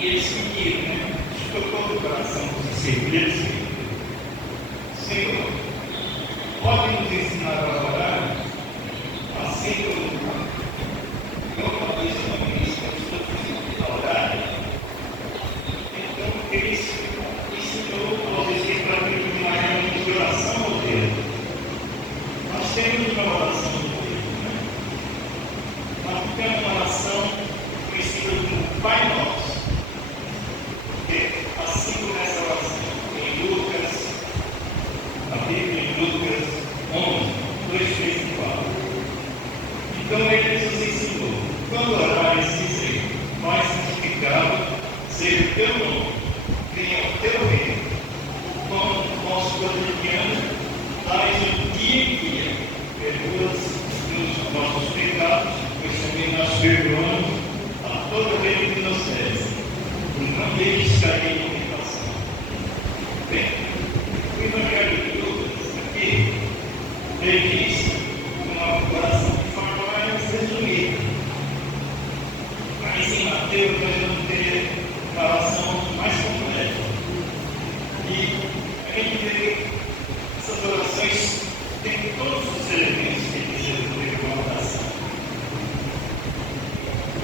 E eles pediram, né? Tocou o coração dos discípulos. Senhor, pode nos ensinar a orar assim como eu disse no início, a orar? Então, eles ensinou aos discípulos de uma de oração ao Deus. Nós temos uma oração ao Deus, né? Nós temos uma oração conhecida como Pai Nosso. Porque assim começa a oração em Lucas, a Bíblia em Lucas 11, 2, 3 e 4. Então ele nos ensinou, quando orares, dizei, Pai santificado seja o teu nome, venha o teu reino, o pão nosso cotidiano, dai o dia em dia, perdoa-nos os nossos pecados, pois também nós perdoamos a todo aquele que nos deve. E não deixes cair em tentação. Bem, o Evangelho de Lucas aqui, ele diz uma oração de forma mais resumida. Mas em Mateus nós vamos ter uma oração mais completa. E a gente vê essas orações têm todos os elementos que precisam ter uma oração.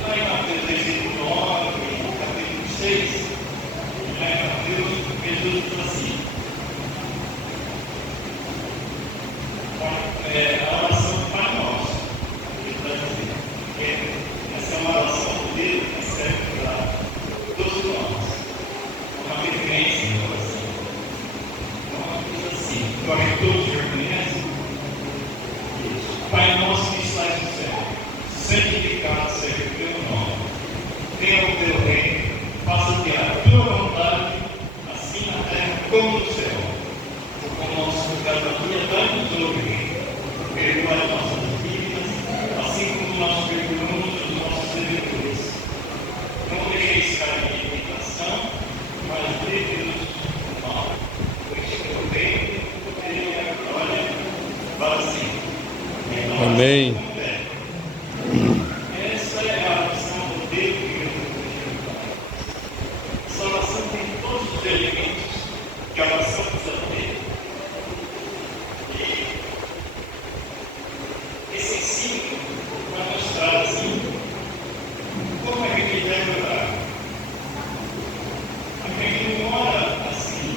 Lá em Mateus versículo 9, capítulo 6, Jesus diz assim: a oração do Pai Nosso. Ele está dizendo que essa é uma oração dele que serve para todos nós. Uma referência em oração. Então, diz assim: eu acho que todos já conhecem. Pai Nosso que estás no céu, santificado seja o teu nome. Venha o teu reino, faça-te a tua vontade, assim na terra como no céu. O pão nosso de cada dia dá-nos hoje. Perdoa as nossas dívidas, assim como nós perdoamos os nossos devedores. Não deixeis cair em tentação, mas livre-nos do mal. Pois teu reino, o poder e a glória para sempre. Amém. Essa é a oração do Deus que Jesus faz. Essa oração tem todos os elementos que a oração precisa ter. E esse ensino vai mostrar assim como a gente deve orar. A gente não ora assim,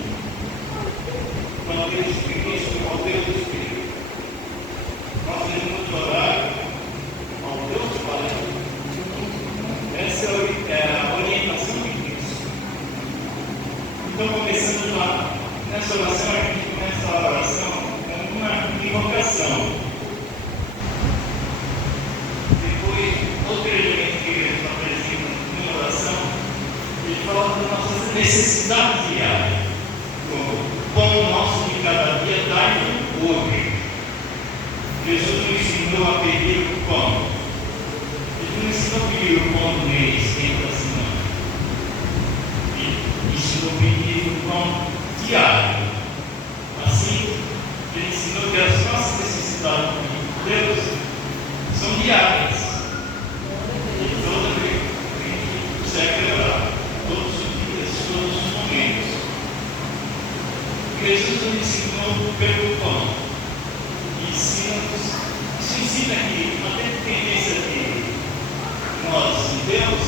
quando Deus Cristo, ao Deus do Espírito. Nós devemos orar ao Deus Pai. Essa é a orientação de Cristo. Então, começando lá, nessa oração, a gente começa a oração com uma invocação. Depois, outro elemento que ele apresenta na oração, ele fala das nossas necessidades diárias, como o pão nosso de cada dia dai-nos hoje. Jesus nos ensinou a pedir o pão. Ele não ensinou a pedir o pão do mês, sempre da semana. Ele ensinou a pedir o pão diário. Assim, ele ensinou que as nossas necessidades de Deus são diárias. E toda vez a gente consegue orar, todos os dias, todos os momentos. Jesus nos ensinou pelo pão. Isso ensina que uma dependência de nós e Deus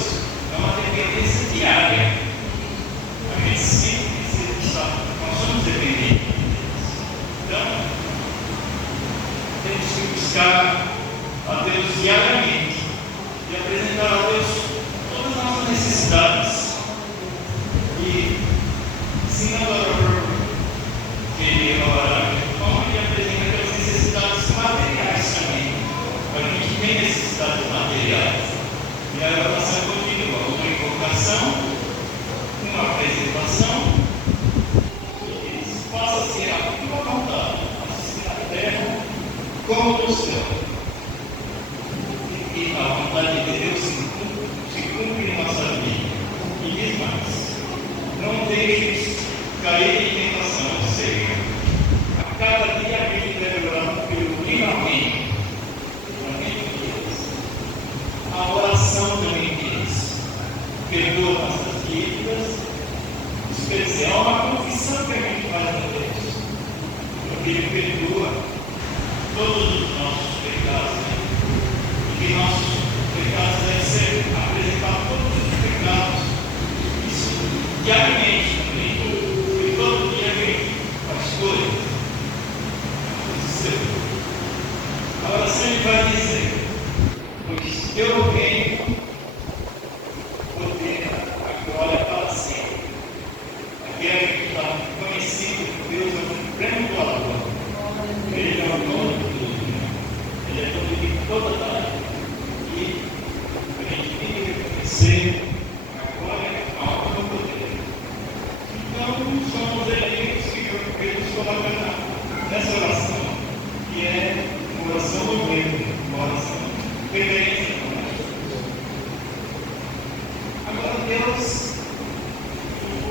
é uma dependência diária. A gente sempre precisa estar, nós somos dependentes de Deus. Então, temos que buscar a Deus diariamente e apresentar a Deus todas as nossas necessidades. E se não orar querer orar, como ele apresenta aquelas necessidades materiais também. A gente tem necessidades materiais. E a oração continua, uma invocação, uma preservação, e diz: faça-se a tua vontade, assim na terra como no céu. E a vontade de Deus se cumpre em nossa vida. E diz mais: não deixes cair em tentação, ou seja, a cada dia a gente deve orar pelo finalmente. A oração também diz: perdoa nossas dívidas. Se alguém ordena a glória para sempre, aquele que está conhecido por Deus é o supremo doador. Ele é o dono de tudo, né? Ele é dono de toda a área. E a gente tem que reconhecer a glória, a honra e o poder. Então, somos elementos que Jesus coloca nessa oração, que é uma oração do reino, uma oração reverência. Agora, Deus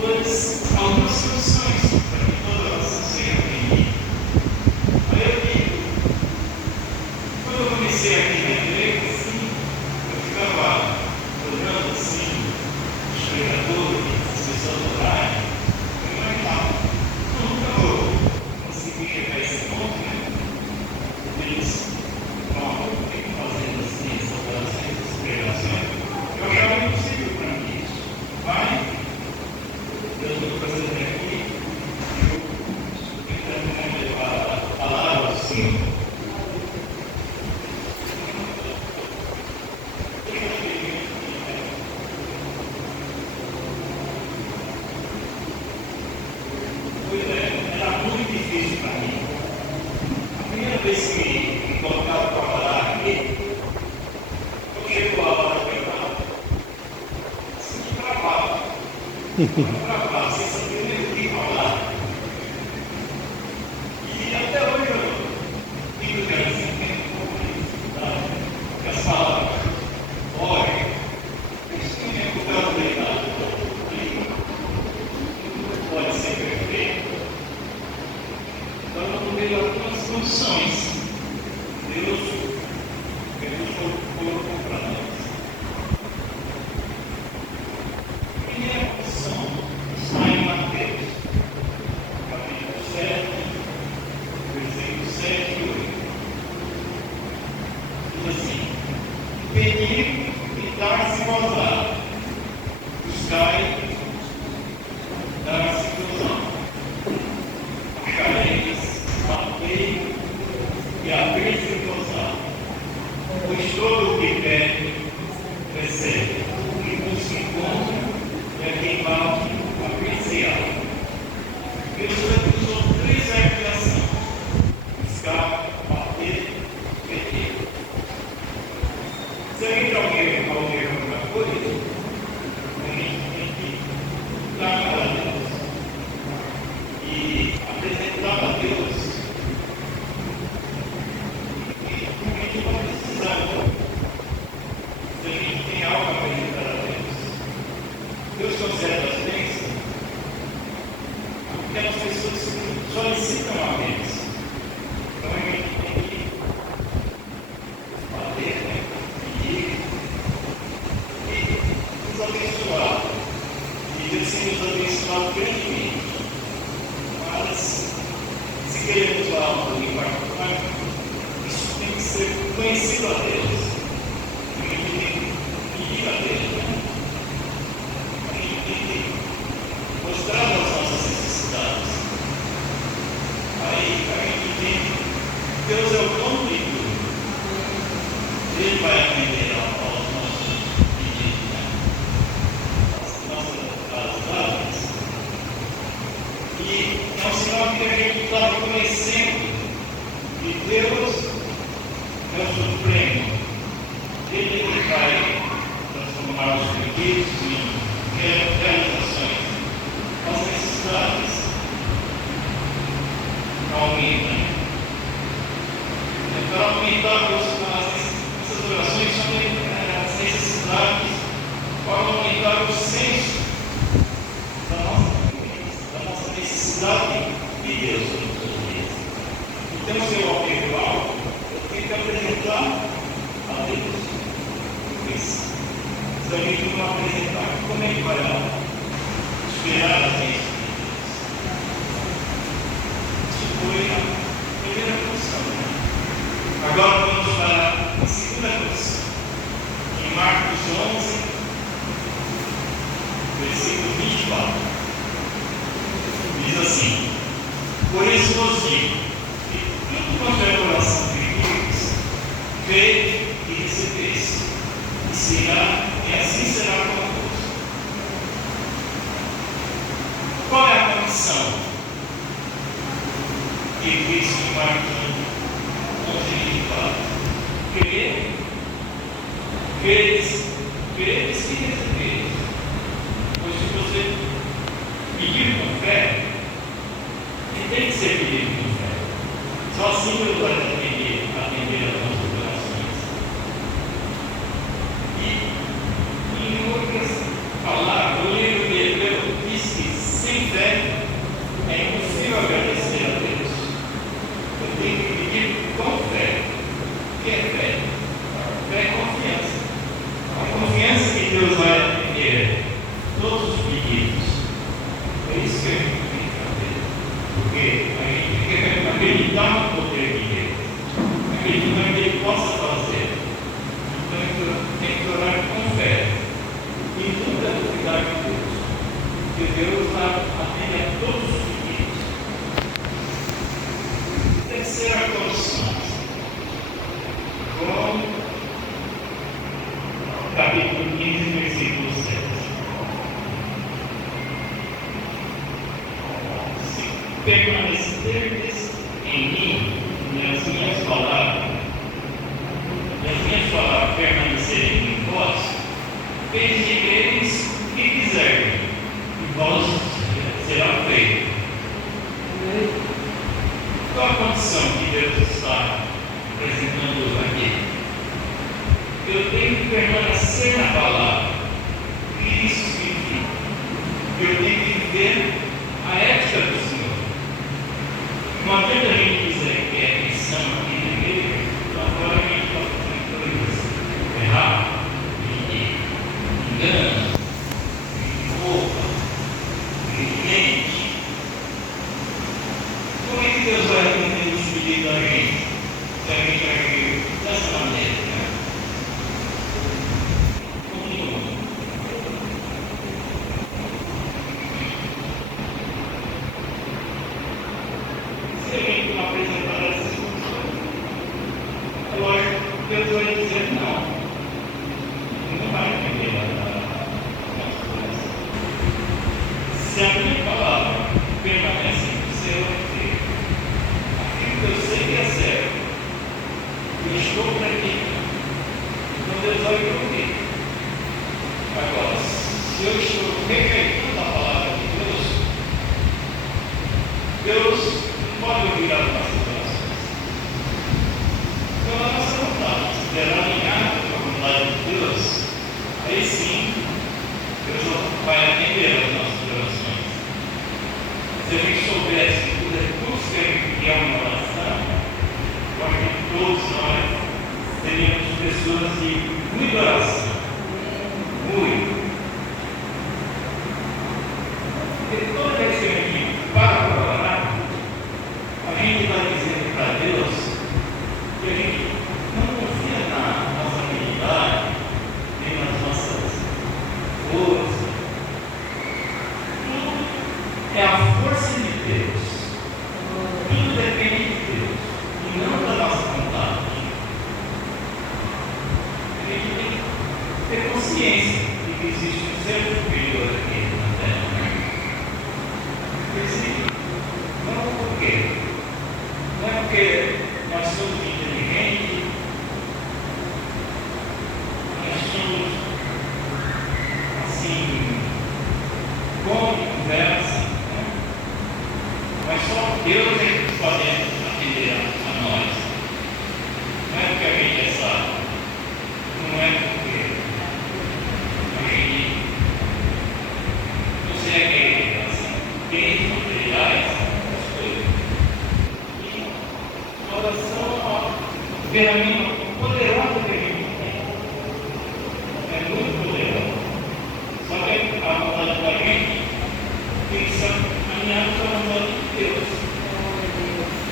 propôs algumas soluções para que toda oração seja atendida. Aí eu digo, quando eu comecei aqui na igreja, assim, eu ficava olhando assim, os pregadores, as pessoas orarem, eu imaginava, eu nunca vou conseguir chegar a esse ponto, né? Eles vão fazendo assim, essas orações, essas pregações. Eu achava impossível para mim isso. Mas, Deus estou fazendo aqui, eu tentando levar a palavra ao Senhor. Era muito difícil para mim. A primeira vez que me colocaram para orar aqui, eu chego a hora de orar, assim que travava. Travava, sem saber nem o que falar. E até hoje eu digo que assim, que as palavras, olha, eles têm que mudar o deitado. Pode ser perfeito. Então, no meio de algumas condições, Deus colocou para nós. A primeira condição está em Mateus, capítulo 7, versículos 7 e 8. Diz assim: pedir e dar-se-vos á, buscai, dar-se-vos á. Achareis, batei e abrir-se-vos-á. Pois todo o que pede, recebe, e busca encontra, e a quem bate, abrir-se-á. Deus usou três verbiações: buscar, bater, pedir. Se alguém quer alguma coisa, a gente tem que dar para Deus e apresentar a Deus. E a gente não precisa, se a gente tem algo a apresentar a Deus. Deus concede as bênçãos aquelas pessoas que solicitam a bênção. Então a gente tem que bater, né? Pedir e nos abençoar. E Deus tem nos abençoado grandemente. Mas, se queremos algo em particular, isso tem que ser conhecido a Deus. A gente tem que pedir a Deus, né? A gente tem que mostrar as nossas necessidades. Aí a gente tem que Deus é o dono de tudo. Ele vai atender aos nossos pedidos, né? As nossas lágrimas. E é um sinal que a gente está reconhecendo que Deus é o Supremo. Ele que vai transformar os pedidos em realizações. As necessidades aumentam. Para aumentar essas orações são as necessidades para aumentar o senso da nossa necessidade de Deus todos os dias. Então, se eu almejo algo, eu tenho que apresentar a Deus. Se a gente não apresentar, como é que vai dar? Esperar a bênção de Deus. Isso foi a primeira condição. Agora vamos para a segunda condição. Em Marcos 11, versículo 24. Diz assim: por isso vos digo, que tudo quanto é oração que pedires, crede e recebeis, e assim será convosco. Qual é a condição que Cristo marca onde ele fala? Crer, creres e receberes. Pois se você pedir com fé, ele tem que ser pedido com fé. Só assim eu vou atender as nossas orações. E em outras palavras, o livro de Hebreus diz que sem fé é impossível agradecer a Deus. Eu tenho que pedir com fé. O que é fé? Fé é confiança. A confiança que Deus vai atender todos os pedidos. É isso que a gente tem que fazer. Porque a gente tem que acreditar no poder de Deus. Acreditar que Ele possa fazer. Então tem que orar com fé. E nunca duvidar de Deus. Porque Deus vai atender a todos os pedidos. Terceira condição. João, capítulo 15, versículo 7. Se permanecerdes em mim, nas minhas palavras permanecerem em vós, pedireis o que quiserem, e vós será feito. Qual a condição que Deus está apresentando aqui? Eu tenho que permanecer na palavra. O que isso significa? Eu tenho que viver a ética do Senhor. Não adianta a gente dizer que é cristão aqui na igreja, agora a gente está fazendo coisas erradas, de engano, de roupa, de mente. Como é que Deus vai atender os pedidos da gente? Se a gente vai viver dessa maneira, né? Se a gente não apresentar essas condições, é lógico que Deus vai dizer não. Ele não vai entender as coisas. Se a minha palavra permanece em você, eu vou ter. Aquilo que eu sei que é certo, eu estou praticando. Então Deus vai me ouvir. Agora, se eu estou rejeitando a palavra de Deus não pode ouvir as nossas orações. Então a nossa vontade, se estiver alinhada com a vontade de Deus, aí sim Deus vai atender as nossas orações. Se a gente soubesse que tudo é uma oração, eu acho que todos nós seríamos pessoas de muita oração. Muito. Porque toda vez que a gente para orar, a gente está dizendo para Deus que a gente não confia na nossa habilidade, nem nas nossas forças. Tudo é a força de Deus. Tudo depende de Deus e não da nossa vontade. A gente tem que ter consciência de que existe um ser superior aqui na Terra. Não por quê? Não é porque nós somos inteligentes, nós somos assim, bom de conversa, né? Mas só Deus é que pode atender a nós. Não é porque a gente é sábio, não é porque a gente não segue assim, bens materiais, as coisas. E a oração é uma ferramenta poderosa que a gente tem. É muito poderosa. Só que a vontade da gente tem que ser alinhada com a vontade de Deus.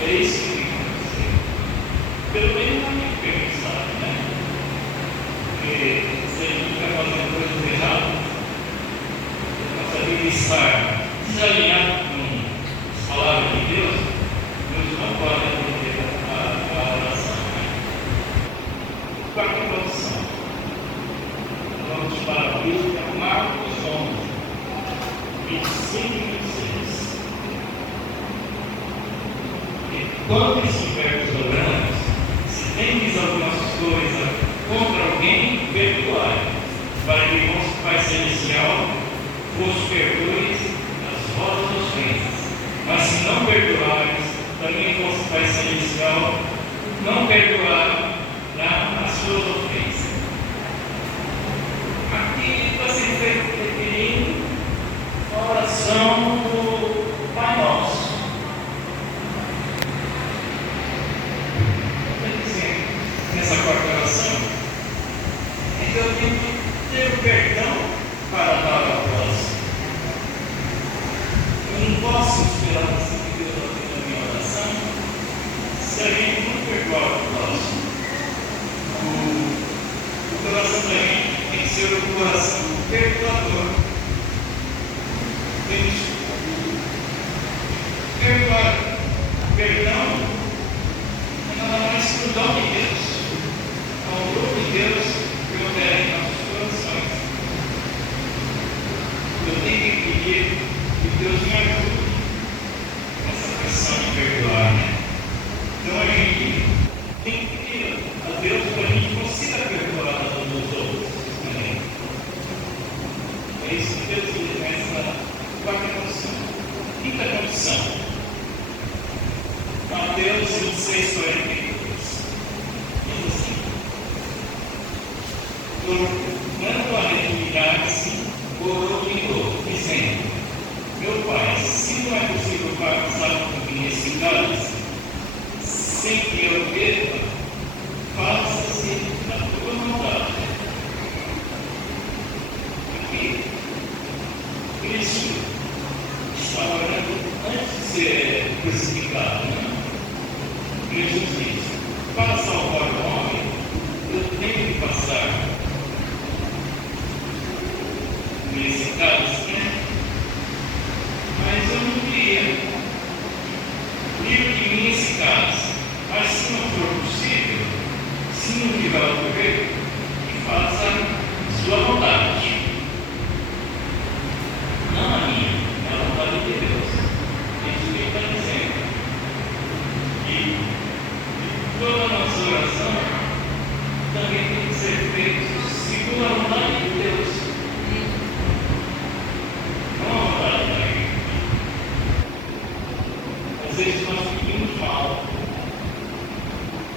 É isso que tem que acontecer. Pelo menos na minha pensar, né? Porque se a gente está fazendo coisas erradas, nossa vida está desalinhada com as palavras de Deus, Deus não pode atender a oração. Né? Quarta condição. quando estiver tolerante, se tendes algumas coisas contra alguém, perdoai, para que vosso Pai Celestial vos perdoe as vossas ofensas. Mas se não perdoares, também vosso Pai Celestial não perdoará as suas ofensas. Aqui está se referindo à oração do Pai Nosso. Está dizendo, nessa quarta oração, é que eu tenho que ter o perdão para dar ao próximo. Eu não posso esperar que Deus atenda a minha oração se a gente não perdoar o próximo. O coração da gente tem que ser o coração perdoador. Temos perdoar. Perdão é nada mais que o dom de Deus. É o dom de Deus que opera em nossos corações. Eu tenho que pedir que Deus me ajude nessa questão de perdoar. Então a gente tem que pedir a Deus para a gente consiga perdoar uns dos outros também. É isso que Deus diz nessa quarta condição. Quinta condição. Mateus 26:42. Diz assim: tornando a reunir-se, orou de novo, dizendo: meu Pai, se não é possível passar por mim esse cálice, sem que eu beba, faça-se a tua vontade. Aqui, Cristo está orando antes de ser crucificado. Jesus diz: para salvar o homem, eu tenho que passar nesse cálice, mas eu não queria. Livre de mim esse cálice, mas se não for possível, se não tiver outro jeito, que faça a sua vontade. Não a minha, é a vontade de Deus. Isso que ele está dizendo. E toda a nossa oração também tem que ser feita segundo a vontade de Deus. Não a vontade da gente. Às vezes nós pedimos mal.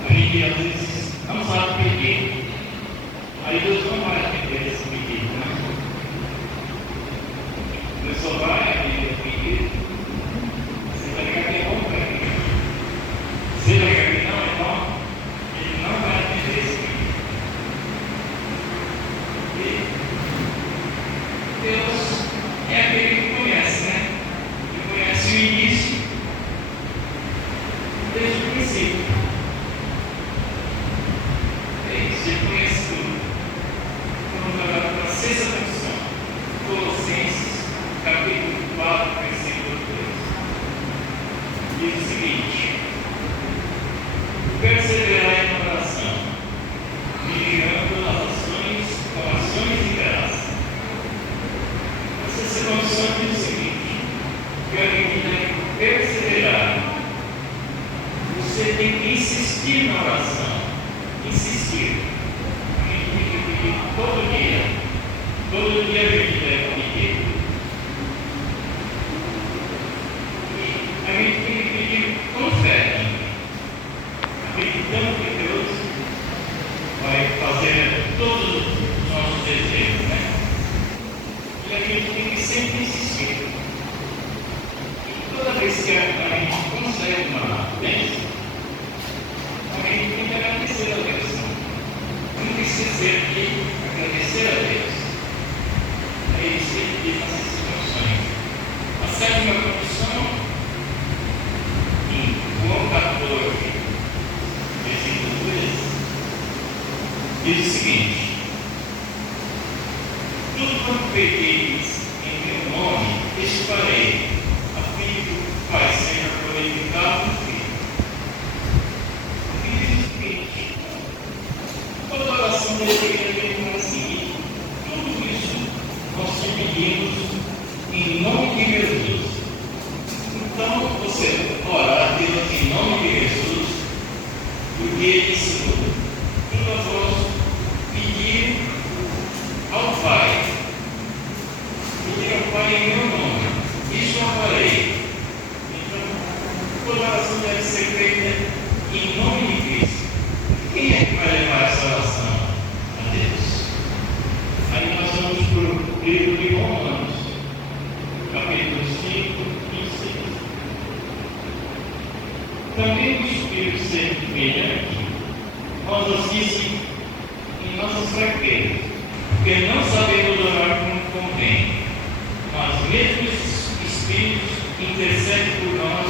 A gente às vezes não sabe pedir. Aí Deus não vai atender esse pedido, né? Deus só vai atender esse pedido. Você vai ligar que é bom para mim. Se ele ligar que não é bom, ele não vai atender esse pedido. E Deus é aquele que conhece, né? Que conhece o início desde o princípio. Ele conhece tudo. Vamos agora para a sexta condição. Colossenses, capítulo 4, versículo 2. Diz o seguinte: perseverai na oração, vigiando as ações de graça. Essa segunda condição diz o seguinte: que a gente tem que perseverar. Você tem que insistir na oração. Insistir. A gente tem que pedir todo dia. Todo dia a gente deve pedir. E a gente tem que pedir com fé. Acreditando que Deus vai fazer todos os nossos desejos, né? E a gente tem que sempre insistir. E toda vez que a gente consegue uma bênção, a gente tem que agradecer a Deus. Nunca esquecer de agradecer a Deus. É isso que ele diz nas situações. A sétima condição, em João 14, versículo 13, diz o seguinte: tudo quanto pedires em meu nome, isso farei, a fim de que o Pai seja glorificado no Filho. Toda oração deveria ter assim: tudo isso nós te pedimos em nome de Jesus. Então, você ora a Deus em nome de Jesus. livro de Romanos, capítulo 5 e 6. Também o Espírito semelhante nos assiste em nossas fraquezas, porque não sabemos orar como convém, mas mesmo os Espíritos intercedem por nós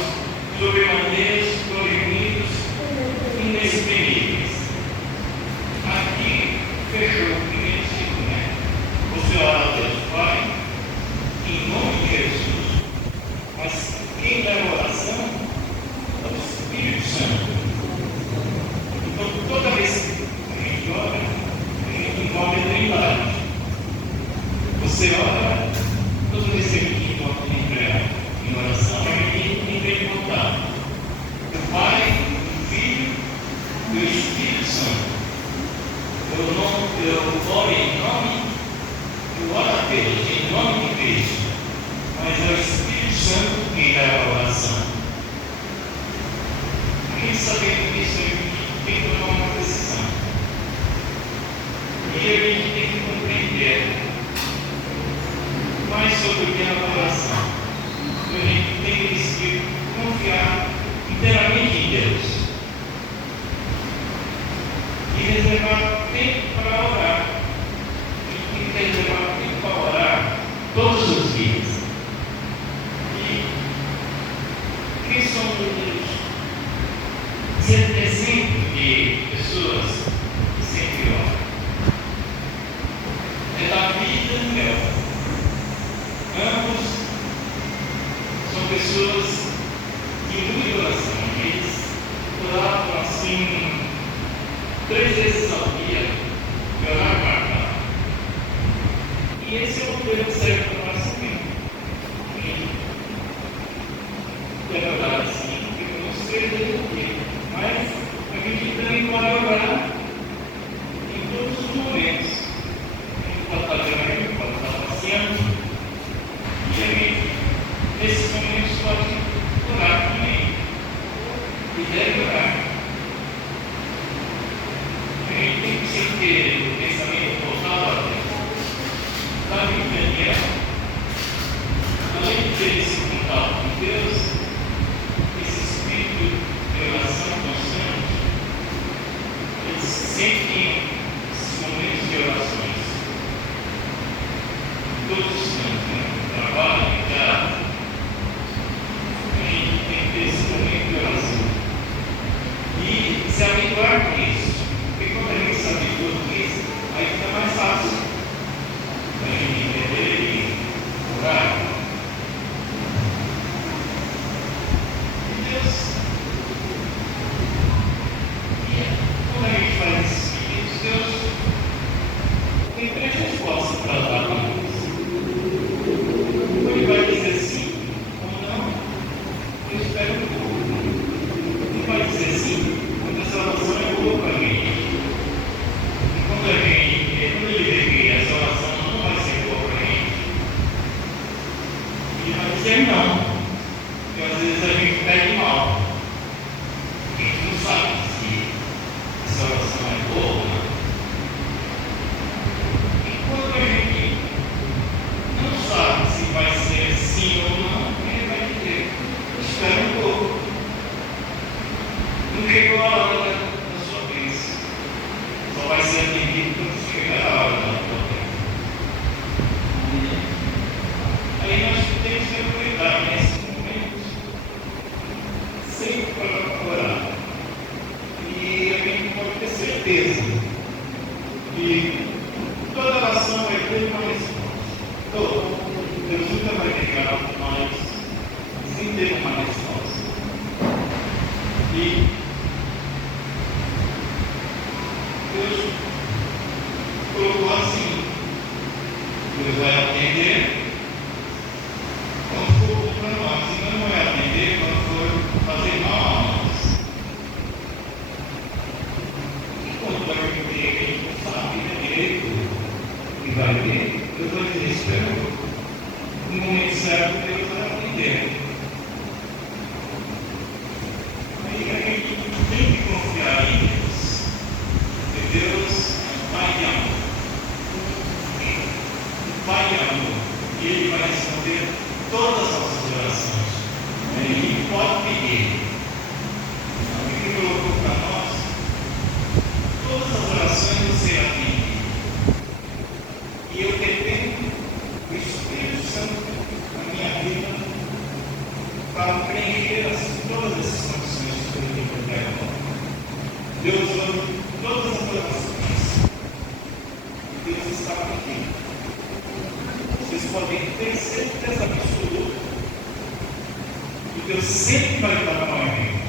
sobre maneiras por gemidos inexprimíveis. Aqui fechou o primeiro ciclo, né? Você ora a Deus Pai, em nome de Jesus, mas quem dá a oração é o Espírito Santo. Então, toda vez que a gente ora, a gente envolve a Trindade. Você ora, toda vez que a gente envolve em oração, a gente entra em contato. O Pai, o Filho e o Espírito Santo. Eu oro em nome, eu oro a Deus em nome de Cristo, mas é o Espírito Santo quem dá a oração. A gente sabendo disso, a gente tem que tomar uma decisão. E a gente tem que compreender mais sobre o que é a oração. A gente tem que decidir confiar inteiramente em Deus e reservar tempo para orar. A gente tem que reservar tempo para orar todos os dias. E quem são os exemplos de pessoas que sempre oram? É Davi e Daniel. Ambos são pessoas de muita oração. Eles oravam assim 3 vezes ao dia, e orar marcado. E esse é o modelo que serve para nós também. Deve orar assim, porque não sei do que, mas a gente também pode orar em todos os momentos. A gente pode estar lendo, pode estar passeando, e a gente, nesses momentos, pode orar também. E deve orar. A gente tem que sempre ter o pensamento voltado a Deus. Davi e Daniel, além de ter esse contato com Deus, esse espírito de oração constante, eles sempre têm esses momentos de orações. Em todos os campos, né? Trabalho, casa, a gente tem que ter esse momento de oração. E se habituar com isso. Porque quando a gente se habitua com isso, aí fica mais fácil a gente entender e orar. E Deus, quando a gente faz esses pedidos, Deus tem 3 respostas para dar para nós. Ou Ele vai dizer sim ou não, eu espero um pouco. Ele vai dizer sim, quando essa oração é boa para a gente. Quando ele vê que essa oração não vai ser boa para a gente, ele vai dizer não. Porque às vezes a gente pede mal. A gente não sabe se essa oração é boa ou não. E quando a gente não sabe se vai ser sim ou não, ele vai dizer, espera um pouco. Não chegou a hora da sua vez. Só vai ser atendido quando chegar a hora da sua vez. Aí nós temos que aproveitar nesses momentos sempre para orar. E a gente pode ter certeza que toda oração vai ter uma resposta. Deus nunca vai negar nós sem ter uma resposta. E Deus colocou assim: Deus vai atender quando for bom para nós, e não vai atender quando for fazer mal a nós. E quando vai atender, a gente não sabe direito e vai ver, Deus vai dizer: espera um pouco. No momento certo, Deus vai atender. Aí a gente tem que confiar em Deus. Porque Deus é um Pai de amor. Um Pai de amor. E Ele vai responder todas as nossas orações. Ele pode pedir. Ele colocou para nós todas as orações do ser atende. E eu dependo do Espírito Santo na minha vida para preencher todas essas condições que eu tenho por terra. Deus ouve todas as orações. Deus está aqui. Vocês podem ter certeza absoluta que Deus sempre vai estar com a gente.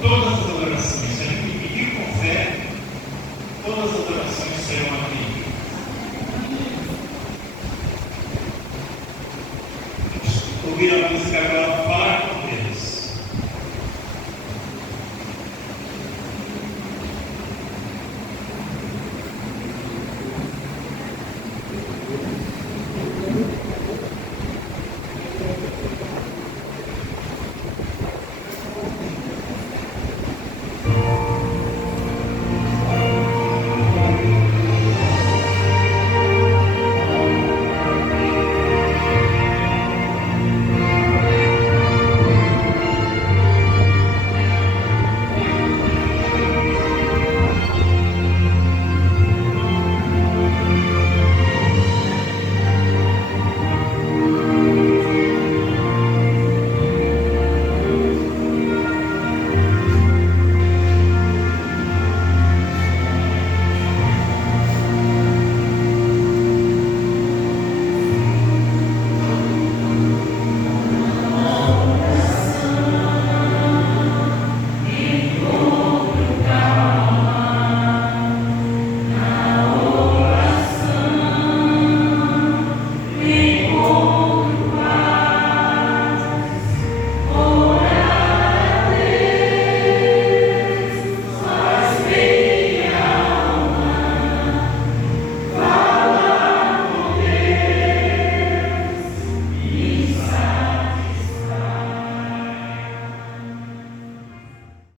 Todas as orações, se a gente pedir com fé, todas as orações serão atendidas. Ouvir a música agora.